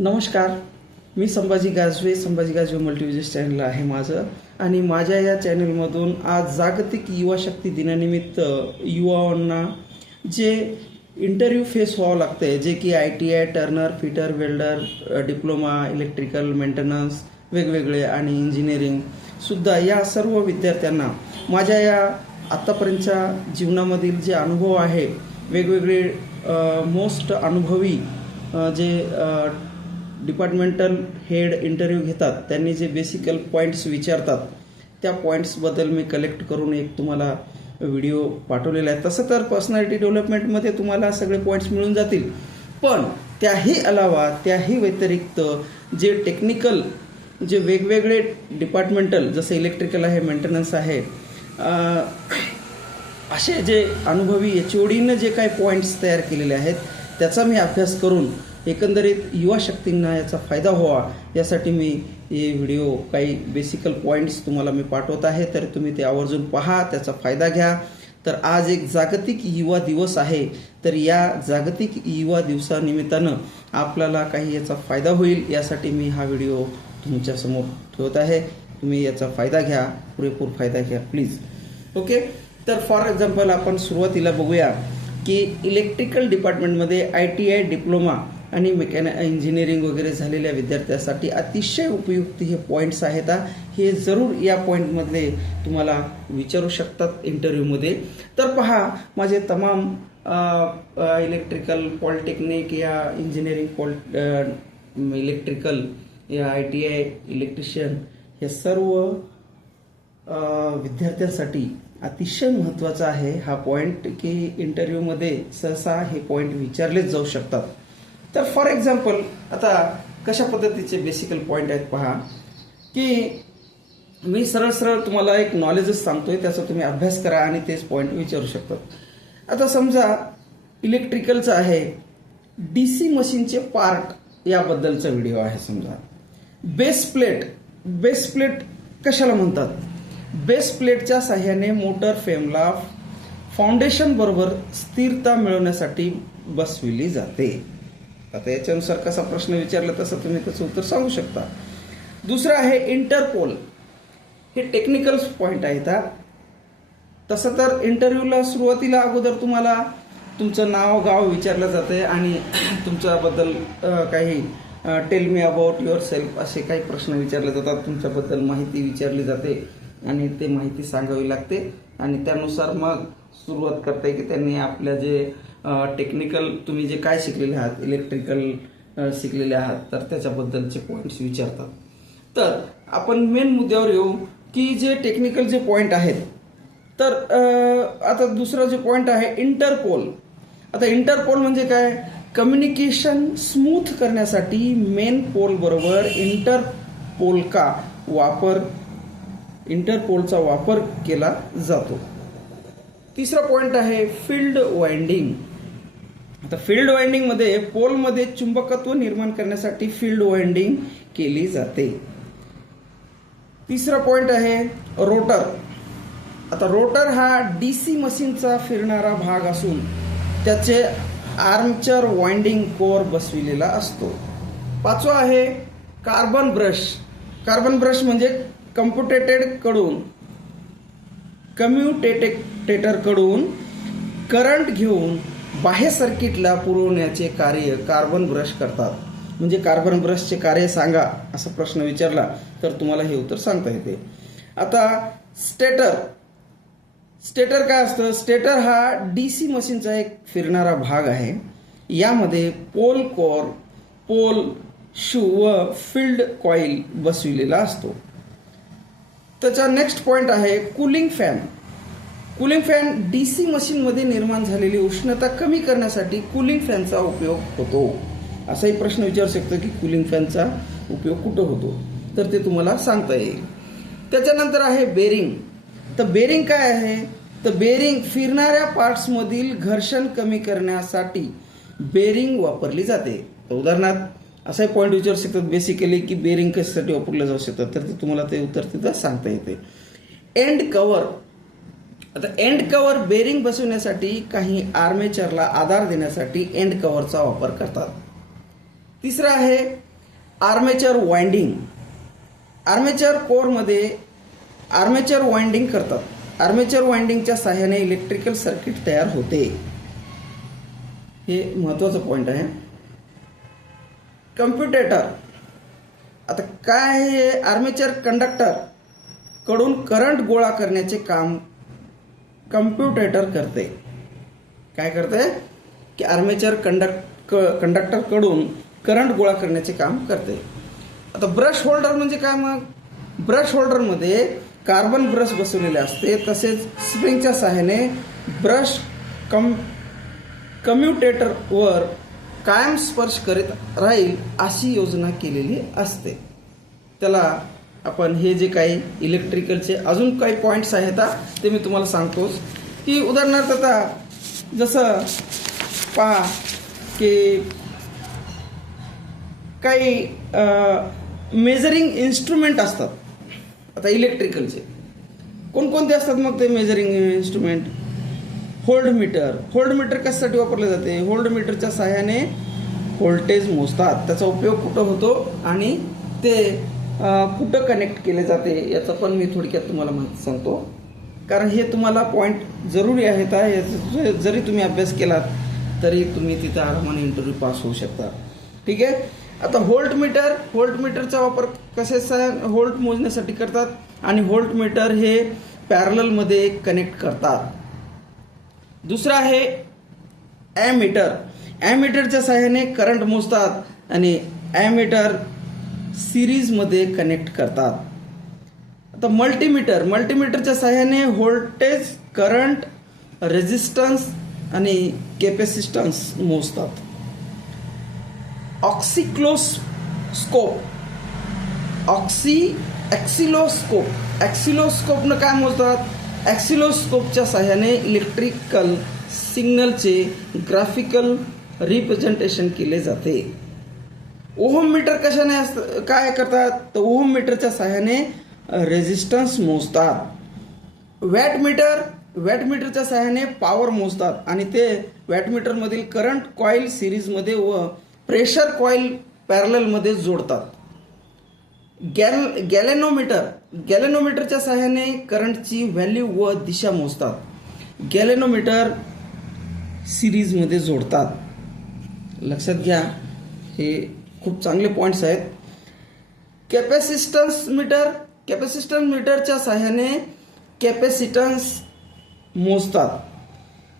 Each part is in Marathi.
नमस्कार, मी संभाजी गाजवे मल्टीविजन चॅनल आहे माझं. आणि माझ्या या चॅनलमधून आज जागतिक युवा शक्ती दिनानिमित्त युवांना जे इंटरव्ह्यू फेस व्हावं लागतंय, जे की ITI, Turner, fitter, welder, diploma, electrical maintenance वेगवेगळे आणि इंजिनिअरिंग सुद्धा, या सर्व विद्यार्थ्यांना माझ्या या आत्तापर्यंतच्या जीवनामधील जे अनुभव आहे, वेगवेगळे मोस्ट अनुभवी जे डिपार्टमेंटल हेड इंटरव्ह्यू घेतात, त्यांनी जे बेसिकल पॉईंट्स विचारतात, त्या पॉईंट्सबद्दल मी कलेक्ट करून एक तुम्हाला व्हिडिओ पाठवलेला आहे. तसं तर पर्सनॅलिटी डेव्हलपमेंटमध्ये तुम्हाला सगळे पॉईंट्स मिळून जातील, पण त्याही व्यतिरिक्त जे टेक्निकल, जे वेगवेगळे डिपार्टमेंटल, जसं इलेक्ट्रिकल आहे, मेंटेनन्स आहे, असे जे अनुभवी HODनं जे काही पॉईंट्स तयार केलेले आहेत, त्याचा मी अभ्यास करून एकंदरीत युवा शक्तींना याचा फायदा व्हावा यासाठी मी हे व्हिडिओ, काही बेसिकल पॉईंट्स तुम्हाला मी पाठवत आहे. तर तुम्ही ते आवर्जून पहा, त्याचा फायदा घ्या. तर आज एक जागतिक युवा दिवस आहे, तर या जागतिक युवा दिवसानिमित्तानं आपल्याला काही याचा फायदा होईल यासाठी मी हा व्हिडिओ तुमच्यासमोर ठेवत आहे. तुम्ही याचा फायदा घ्या, पुरेपूर फायदा घ्या प्लीज. ओके, तर फॉर एक्झाम्पल आपण सुरुवातीला बघूया की इलेक्ट्रिकल डिपार्टमेंटमध्ये ITI, डिप्लोमा आणि इंजिनिअरिंग वगैरे झालेल्या विद्यार्थ्यांसाठी अतिशय उपयुक्त हे पॉईंट्स आहेत. हे जरूर या पॉईंटमधले तुम्हाला विचारू शकतात इंटरव्ह्यूमध्ये. तर पहा, माझे तमाम इलेक्ट्रिकल, पॉलिटेक्निक या इंजिनिअरिंग, इलेक्ट्रिकल या ITI, इलेक्ट्रिशियन या सर्व विद्यार्थ्यांसाठी अतिशय महत्त्वाचा आहे हा पॉईंट, की इंटरव्ह्यूमध्ये सहसा हे पॉईंट विचारलेच जाऊ शकतात. तर फॉर एक्झाम्पल, आता कशा पद्धतीचे बेसिकल पॉईंट आहेत पहा, की मी सरळ तुम्हाला एक नॉलेजच सांगतोय, त्याचा तुम्ही अभ्यास करा आणि तेच पॉईंट विचारू शकतात. आता समजा इलेक्ट्रिकलचं आहे, DC मशीनचे पार्ट याबद्दलचा व्हिडिओ आहे. समजा बेस प्लेट कशाला म्हणतात? बेस प्लेटच्या साह्याने मोटर फ्रेमला फाउंडेशन बरोबर स्थिरता मिळवण्यासाठी बसविली जाते. आता याच्यानुसार कसा प्रश्न विचारला तसं तुम्ही त्याचं उत्तर सांगू शकता. दुसरं आहे इंटरपोल. हे टेक्निकल पॉईंट आहेत. तसं तर इंटरव्ह्यूला सुरुवातीला अगोदर तुम्हाला तुमचं नाव, गाव विचारलं जाते आणि तुमच्याबद्दल काही tell me about your self असे काही प्रश्न विचारले जातात. तुमच्याबद्दल माहिती विचारली जाते आणि ते माहिती सांगावी लागते आणि त्यानुसार मग सुरुवात करते की त्यांनी आपल्या जे टेक्निकल, तुम्ही जे काय शिकलेले आहात, इलेक्ट्रिकल शिकलेले आहात, तर त्याच्याबद्दलचे पॉईंट्स विचारतात. तर आपण मेन मुद्द्यावर येऊ की जे टेक्निकल जे पॉईंट आहेत. तर आता दुसरा जे पॉईंट आहे इंटरपोल. आता इंटरपोल म्हणजे काय? कम्युनिकेशन स्मूथ करण्यासाठी मेन पोल बरोबर इंटरपोलचा वापर केला जातो. तिसरा पॉईंट आहे फील्ड वाइंडिंग. आता फील्ड वाइंडिंग मध्ये पोलमध्ये चुंबकत्व निर्माण करण्यासाठी फील्ड वाइंडिंग केली जाते. तिसरा पॉईंट आहे रोटर. आता रोटर हा DC मशीनचा फिरणारा भाग असून त्याचे आर्मचर वाइंडिंग कोअर बसविलेला असतो. पाचवा आहे कार्बन ब्रश. कार्बन ब्रश म्हणजे कम्युटेटर कडून करंट घेऊन बाह्य सर्किटला पुरवण्याचे कार्य कार्बन ब्रश करतात. म्हणजे कार्बन ब्रशचे कार्य सांगा असा प्रश्न विचारला तर तुम्हाला हे उत्तर सांगता येते. आता स्टेटर काय असतं? स्टेटर हा DC मशीनचा एक फिरणारा भाग आहे. यामध्ये पोल कोअर, पोल शू व फील्ड कॉईल बसविलेला असतो. त्याचा नेक्स्ट पॉईंट आहे cooling fan. Cooling fan DC मशीनमध्ये निर्माण झालेली उष्णता कमी करण्यासाठी कूलिंग फॅनचा उपयोग होतो. असाही प्रश्न विचारू शकतो की कूलिंग फॅनचा उपयोग कुठं होतो, तर ते तुम्हाला सांगता येईल. त्याच्यानंतर आहे बेरिंग. तर बेरिंग काय आहे? तर बेरिंग फिरणाऱ्या पार्ट्समधील घर्षण कमी करण्यासाठी बेरिंग वापरली जाते. तर उदाहरणार्थ असाही पॉईंट विचारू शकतात बेसिकली की बेरिंग कशासाठी वापरलं जाऊ शकतात, तर ते तुम्हाला ते उत्तर तिथं सांगता येते. End cover. आता एंड कव्हर बेरिंग बसवण्यासाठी काही आर्मेचरला आधार देण्यासाठी एंड कव्हरचा वापर करतात. तिसरा आहे आर्मेचर वाइंडिंग. आर्मेचर कोअरमध्ये आर्मेचर वाइंडिंग करतात. आर्मेचर वाइंडिंगच्या सहाय्याने इलेक्ट्रिकल सर्किट तयार होते. हे महत्त्वाचं पॉईंट आहे. कम्प्युटेटर. आता काय आहे? आर्मेचर कंडक्टर कडून करंट गोळा करण्याचे काम कम्प्युटेटर करते. काय करते? की आर्मेचर कंडक्टर कडून करंट गोळा करण्याचे काम करते. आता ब्रश होल्डर म्हणजे काय? मग ब्रश होल्डरमध्ये कार्बन ब्रश बसवलेले असते. तसेच स्प्रिंगच्या सहाय्याने ब्रश कम्युटेटरवर कायम स्पर्श करीत राहील अशी योजना केलेली असते. त्याला आपण हे जे काही इलेक्ट्रिकलचे अजून काही पॉईंट्स आहेत ते मी तुम्हाला सांगतोच. की उदाहरणार्थ आता जसं पहा की काही मेजरिंग इन्स्ट्रुमेंट असतात. आता इलेक्ट्रिकलचे कोणकोणते असतात मग ते measuring instrument? Hold meter. Hold meter कशासाठी वापरले जाते? होल्ड मीटरच्या सहाय्याने व्होल्टेज मोजतात. त्याचा उपयोग कुठं होतो आणि ते कुठं कनेक्ट केले जाते याचा पण मी थोडक्यात तुम्हाला माहिती सांगतो, कारण हे तुम्हाला पॉईंट जरुरी आहेत. जरी तुम्ही अभ्यास केलात तरी तुम्ही तिथं आरामाने इंटरव्ह्यू पास होऊ शकता. ठीक आहे. आता व्होल्ट मीटरचा वापर व्होल्ट मोजण्यासाठी करतात आणि व्होल्ट मीटर हे पॅरलल मध्ये कनेक्ट करतात. दुसरा आहे ॲमीटर. ॲमीटरच्या सहाय्याने करंट मोजतात आणि ॲमीटर सिरीज मध्ये कनेक्ट करतात. आता मल्टीमीटरच्या सहाय्याने व्होल्टेज, करंट, रेझिस्टन्स आणि कॅपॅसिटन्स मोजतात. ॲक्सिलोस्कोपनं काय मोजतात? ॲक्सिलोस्कोपच्या सहाय्याने इलेक्ट्रिकल सिग्नलचे ग्राफिकल रिप्रेझेंटेशन केले जाते. ओहम मीटर कशाने काय करतात? तर ओहम मीटरच्या सहाय्याने रेझिस्टन्स मोजतात. वॅटमीटरच्या सहाय्याने पॉवर मोजतात आणि ते वॅटमीटरमधील करंट कॉईल सिरीजमध्ये व प्रेशर कॉईल पॅरललमध्ये जोडतात. गॅलेनोमीटरच्या सहाय्याने करंटची व्हॅल्यू व दिशा मोजतात. गॅलेनोमीटर सिरीजमध्ये जोडतात. लक्षात घ्या, हे खूप चांगले पॉईंट्स आहेत. कॅपॅसिटन्स मीटरच्या सहाय्याने कॅपॅसिटन्स मोजतात.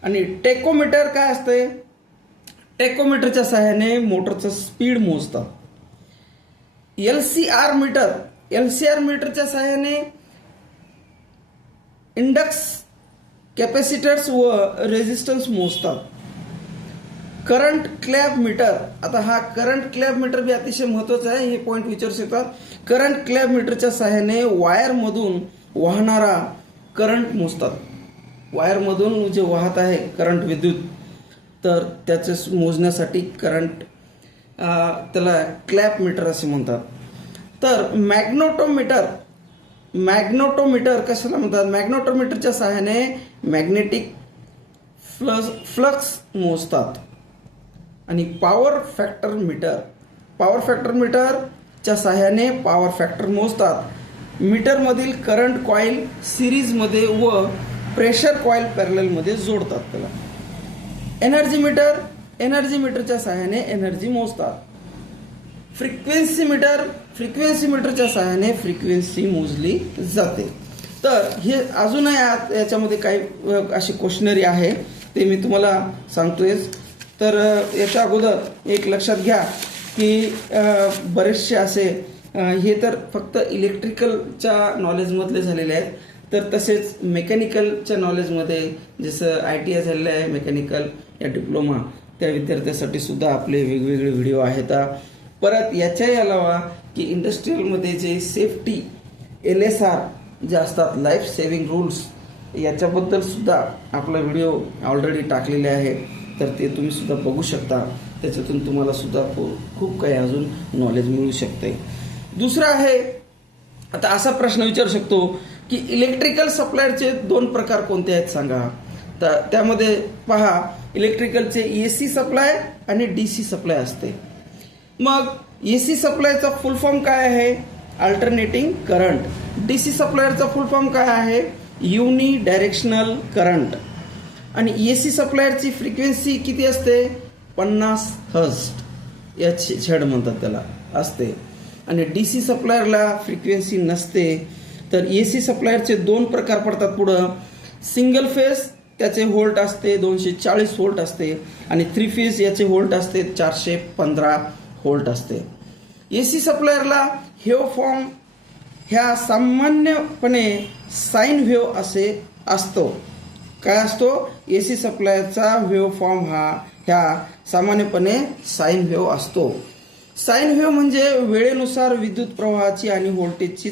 आणि टेकोमीटर काय असते? टेकोमीटरच्या सहाय्याने मोटरचं स्पीड मोजतात. एलसीआर मीटरच्या सहाय्याने इंडक्स, कॅपॅसिटर्स व रेझिस्टन्स मोजतात. Current clamp meter. आता हा करंट क्लॅब मीटर बी अतिशय महत्वाचा आहे. हे पॉईंट विचारू शकतात. करंट क्लॅब मीटरच्या सहाय्याने वायरमधून वाहणारा करंट मोजतात. वायरमधून जे वाहत आहे करंट, विद्युत, तर त्याचे मोजण्यासाठी करंट त्याला क्लॅप मीटर असे म्हणतात. तर मॅग्नेटोमीटर कशाला म्हणतात? मॅग्नेटोमीटरच्या सहाय्याने मॅग्नेटिक फ्लक्स मोजतात. आणि पॉवर फॅक्टर मीटरच्या सहाय्याने पॉवर फॅक्टर मोजतात. मीटरमधील करंट कॉईल सिरीजमध्ये व प्रेशर कॉईल पॅरललमध्ये जोडतात. त्याला एनर्जी मीटरच्या सहाय्याने एनर्जी मोजतात. फ्रिक्वेन्सी मीटरच्या सहाय्याने फ्रिक्वेन्सी मोजली जाते. तर हे अजूनही याच्यामध्ये काही अशी क्वेश्चनरी आहे ते मी तुम्हाला सांगतोय. तर याच्या अगोदर एक लक्षात घ्या की बरेचसे असे हे तर फक्त इलेक्ट्रिकलच्या नॉलेजमधले झालेले आहेत. तर तसेच मेकॅनिकलच्या नॉलेजमध्ये जसं ITI झालेलं आहे मेकॅनिकल या डिप्लोमा, त्या विद्यार्थ्यांसाठी सुद्धा आपले वेगवेगळे व्हिडिओ आहेत. परत याच्याही अलावा की इंडस्ट्रीयलमध्ये जे सेफ्टी LSR जे असतात, लाईफ सेव्हिंग रूल्स, याच्याबद्दल सुद्धा आपला व्हिडिओ ऑलरेडी टाकलेले आहे. तर ते तुम्ही सुद्धा बघू शकता. त्याच्यातून तुम्हाला सुद्धा खूप काही अजून नॉलेज मिळू शकते. दुसरं आहे, आता असा प्रश्न विचारू शकतो की इलेक्ट्रिकल सप्लायरचे 2 प्रकार कोणते आहेत सांगा. तर त्यामध्ये पहा, इलेक्ट्रिकलचे AC सप्लाय आणि DC सप्लाय असते. मग एसी सप्लायचा फुल फॉर्म काय आहे? Alternating current. डीसी सप्लायरचा फुल फॉर्म काय आहे? Unidirectional current. आणि एसी सप्लायरची फ्रिक्वेन्सी किती असते? 50 हर्ट्झ एच म्हणतात त्याला असते. आणि डीसी सप्लायरला फ्रिक्वेन्सी नसते. तर एसी सप्लायरचे दोन प्रकार पडतात पुढं. सिंगल फेज त्याचे व्होल्ट असते 240 व्होल्ट असते आणि 3 फेज याचे व्होल्ट असते 415 व्होल्ट असते. एसी सप्लायरला वेव्ह फॉर्म ह्या सामान्यपणे साइन वेव्ह असे असतो. काय असतो? एसी सप्लायरचा वेव्ह फॉर्म ह्या सामान्यपणे साइन वेव्ह असतो. साइन वेव्ह म्हणजे वेळेनुसार विद्युत प्रवाहाची आणि व्होल्टेजची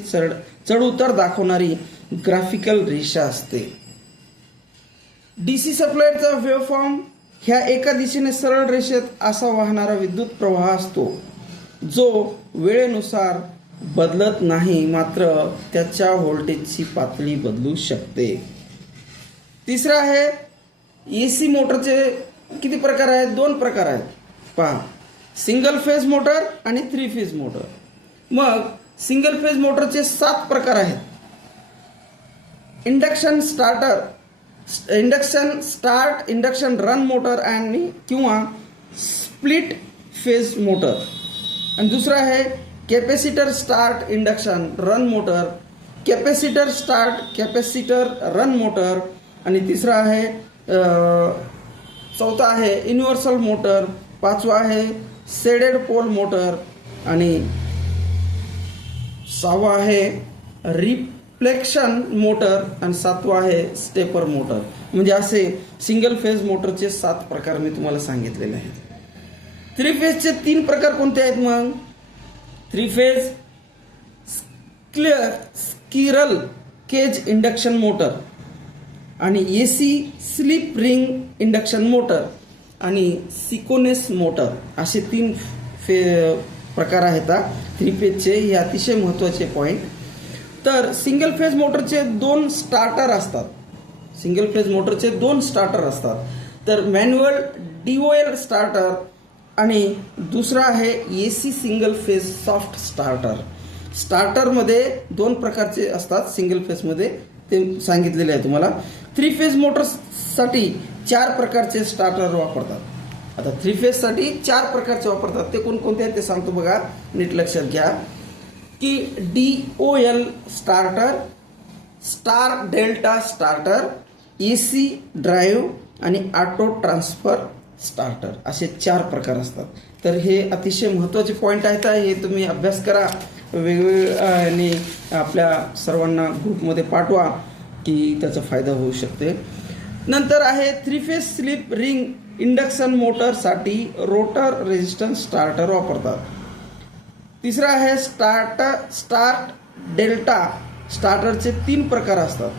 चढ उतार दाखवणारी ग्राफिकल रेषा असते. डीसी सप्लायरचा वेव्ह फॉर्म ह्या एका दिशेने सरळ रेषेत असा वाहणारा विद्युत प्रवाह असतो जो वेळेनुसार बदलत नाही, मात्र त्याच्या व्होल्टेजची पातळी बदलू शकते. तिसरा आहे एसी मोटरचे किती प्रकार आहेत? 2 प्रकार आहेत. पहा, सिंगल फेज मोटर आणि 3 फेज मोटर. मग सिंगल फेज मोटरचे 7 प्रकार आहेत. Induction start, induction run motor आणि किंवा स्प्लिट फेज मोटर. आणि दुसरा आहे capacitor start induction run motor, capacitor start capacitor run motor. आणि तिसरा आहे चौथा आहे युनिव्हर्सल मोटर. पाचवा आहे शेडेड पोल मोटर आणि 6वा आहे रिफ्लेक्शन मोटर आणि 7वा आहे स्टेपर मोटर. म्हणजे असे सिंगल फेज मोटरचे 7 प्रकार मी तुम्हाला सांगितलेले आहेत. 3 फेजचे 3 प्रकार कोणते आहेत? मग 3 phase squirrel cage induction motor आणि AC slip ring induction motor आणि सिकोनेस मोटर असे 3 प्रकार आहेत 3 फेजचे. हे अतिशय महत्त्वाचे पॉईंट. तर सिंगल फेज मोटरचे 2 स्टार्टर असतात. सिंगल फेज मोटरचे 2 स्टार्टर असतात. तर मॅन्युअल DOL स्टार्टर आणि दुसरा आहे AC single phase soft starter. स्टार्टरमध्ये 2 प्रकारचे असतात. सिंगल फेजमध्ये ते सांगितलेले आहे तुम्हाला. 3 फेज मोटरसाठी 4 प्रकारचे स्टार्टर वापरतात. आता 3 फेजसाठी 4 प्रकारचे वापरतात. ते कोणकोणते आहेत ते सांगतो बघा, नीट लक्षात घ्या. की DOL starter, star delta starter, AC drive आणि ऑटो ट्रान्सफर स्टार्टर असे 4 प्रकार असतात. तर हे अतिशय महत्त्वाचे पॉईंट आहेत. हे तुम्ही अभ्यास करा, वेगवेगळ्या आपल्या सर्वांना ग्रुपमध्ये पाठवा की त्याचा फायदा होऊ शकते. नंतर आहे 3 फेज स्लिप रिंग इंडक्शन मोटरसाठी रोटर रेजिस्टन्स स्टार्टर वापरतात. तिसरा आहे स्टार्ट डेल्टा स्टार्टरचे 3 प्रकार असतात.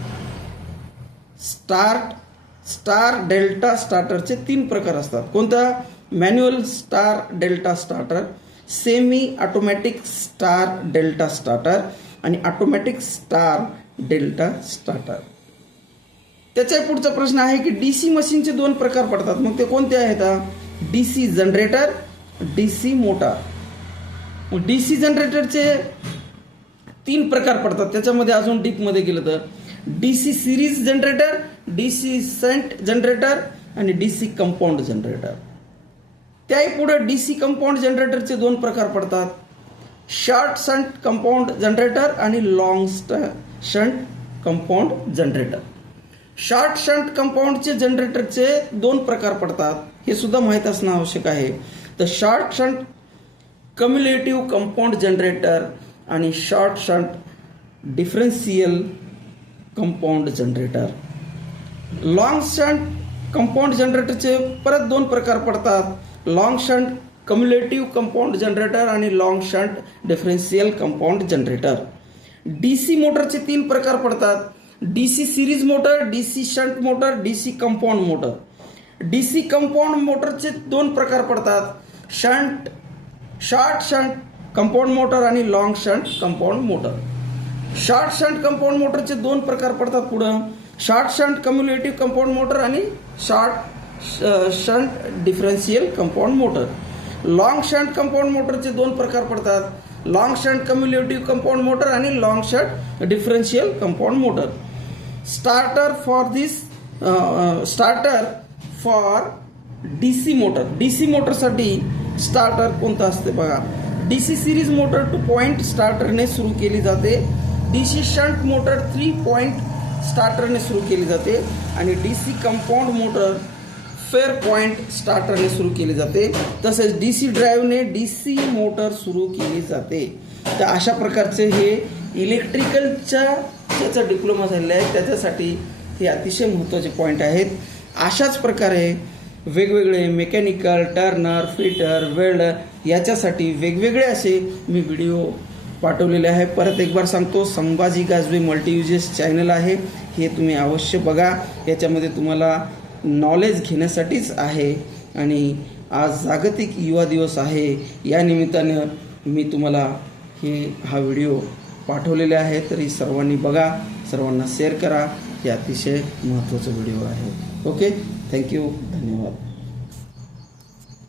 स्टार डेल्टा स्टार्टरचे 3 प्रकार असतात. कोणता? Manual star delta starter, semi automatic star delta starter आणि ऑटोमॅटिक स्टार डेल्टा स्टार्टर. त्याच्या पुढचा प्रश्न आहे की डीसी मशीनचे 2 प्रकार पडतात. मग ते कोणते आहेत? DC generator, DC motor. DC जनरेटरचे 3 प्रकार पडतात. त्याच्यामध्ये अजून डीपमध्ये गेलं तर DC series generator, DC shunt generator आणि डीसी कंपाऊंड जनरेटर. त्याही पुढे डीसी कंपाऊंड जनरेटरचे 2 प्रकार पडतात. शॉर्ट शंट कंपाऊंड जनरेटर आणि long shunt compound generator. Short shunt कंपाऊंडचे जनरेटरचे 2 प्रकार पडतात. हे सुद्धा माहीत असणं आवश्यक आहे. तर शॉर्ट शंट कम्युलेटिव्ह कंपाऊंड जनरेटर आणि short shunt differential compound generator. Long shunt compound जनरेटरचे परत 2 प्रकार पडतात. लॉंग शंट कम्युलेटिव्ह कंपाऊंड जनरेटर आणि long shunt differential compound generator. DC मोटरचे 3 प्रकार पडतात. DC series motor, DC shunt motor, DC compound motor. DC compound मोटरचे 2 प्रकार पडतात. शॉर्ट शंट कंपाऊंड मोटर आणि long shunt compound motor. Short shunt compound मोटरचे 2 प्रकार पडतात पुढं. शॉर्ट शंट कम्युलेटिव्ह कंपाऊंड मोटर आणि short shunt differential compound motor. Long shunt compound मोटरचे दोन प्रकार पडतात, लॉंग शंट कम्युलेटिव्ह कंपाऊंड मोटर आणि long shunt differential compound motor. Starter for DC motor. DC मोटरसाठी स्टार्टर कोणतं असते बघा. डीसी सिरीज मोटर 2 पॉइंट स्टार्टरने सुरू केली जाते. डीसी शंट मोटर 3 पॉइंट स्टार्टरने सुरू केली जाते आणि डीसी कंपाऊंड मोटर 4 पॉइंट स्टार्टरने सुरू केली जाते. तसेच डीसी ड्राईव्हने डीसी मोटर सुरू केली जाते. तर अशा प्रकारचे हे इलेक्ट्रिकलच्या ज्याचा डिप्लोमा झालेला आहे त्याच्यासाठी हे अतिशय महत्त्वाचे पॉईंट आहेत. अशाच प्रकारे वेगवेगळे मेकॅनिकल, टर्नर, फिटर, वेल्डर याच्यासाठी वेगवेगळे असे मी व्हिडिओ पाठवलेले आहे. परत एक बार सांगतो, संभाजी गाजवे मल्टीयुजेस चॅनल आहे, हे तुम्ही अवश्य बघा. याच्यामध्ये तुम्हाला नॉलेज घेण्यासाठीच आहे. आणि आज जागतिक युवा दिवस आहे, या निमित्तानं मी तुम्हाला हा व्हिडिओ पाठवलेले आहे. तरी सर्वांनी बघा, सर्वांना शेअर करा. हे अतिशय महत्त्वाचा व्हिडिओ आहे. ओके, थँक्यू, धन्यवाद.